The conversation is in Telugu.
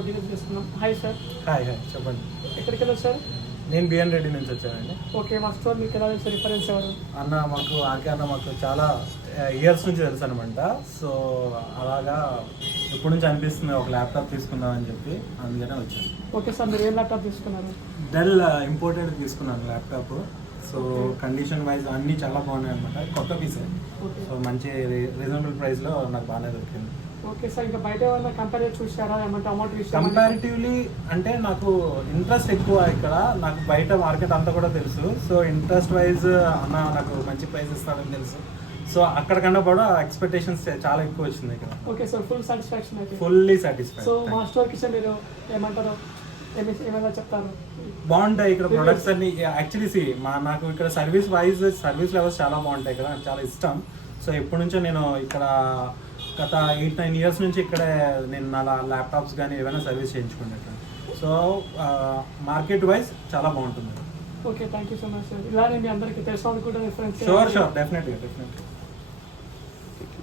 డీటెయిల్స్ తీసుకున్నాం. Hi sir. హాయ్ చెప్పండి. ఎక్కడికి వెళ్ళారు సార్? నేను బిఎన్ రెడ్డి నుంచి వచ్చానండి. ఓకే, మా స్టోర్ మీకు ఎలా తెలుసు? రిఫరెన్స్ ఎవరు? అన్న మాకు ఆర్కే అన్న మాకు చాలా ఇయర్స్ నుంచి తెలుసు అనమాట. సో అలాగా ఇప్పటి నుంచి అనిపిస్తుంది ఒక ల్యాప్టాప్ తీసుకుందామని చెప్పి, అందుకనే వచ్చాను. ఓకే సార్, మీరు ఏం ల్యాప్టాప్ తీసుకున్నారు? డెల్ ఇంపోర్టెడ్ తీసుకున్నాను ల్యాప్టాప్. సో కండిషన్ వైజ్ అన్నీ చాలా బాగున్నాయి అనమాట. కొత్త పీసే. సో మంచి రీజనబుల్ ప్రైస్లో నాకు బాగానే దొరికింది. ఓకే సార్, ఇంకా బయట ఏమైనా కంపేర్ చూసారా? ఏమంటే అమౌంట్ విషయం కంపారిటివ్లీ అంటే నాకు ఇంట్రెస్ట్ ఎక్కువ ఇక్కడ. నాకు బయట మార్కెట్ అంతా కూడా తెలుసు. సో ఇంట్రెస్ట్ వైజ్ అన్న నాకు మంచి ప్రైస్ ఇస్తాడని తెలుసు. సో అక్కడ కన్నా కూడా ఎక్స్పెక్టేషన్స్ చాలా ఎక్కువ వచ్చింది ఇక్కడ. ఓకే సార్, ఫుల్ సాటిస్ఫాక్షన్ అయితే. Fully satisfied. సో మా స్టోర్కి మీరు ఏమంటారు, ఏమైనా చెప్తారు? బాగుంటాయి ఇక్కడ ప్రొడక్ట్స్ అన్ని. యాక్చువల్లీ నాకు ఇక్కడ సర్వీస్ లెవెల్స్ చాలా బాగుంటాయి ఇక్కడ. నాకు చాలా ఇష్టం. సో ఎప్పటి నుంచో నేను ఇక్కడ గత 8-9 ఇయర్స్ నుంచి ఇక్కడే నేను నా ల్యాప్టాప్స్ కానీ ఏమైనా సర్వీస్ చేయించుకునేటాను. సో మార్కెట్ వైజ్ చాలా బాగుంటుంది. Okay, thank you so much sir. ఇలానే మీ అందరికీ తెలిసిన కూడా రిఫరెన్స్. షూర్ డెఫినెట్గా.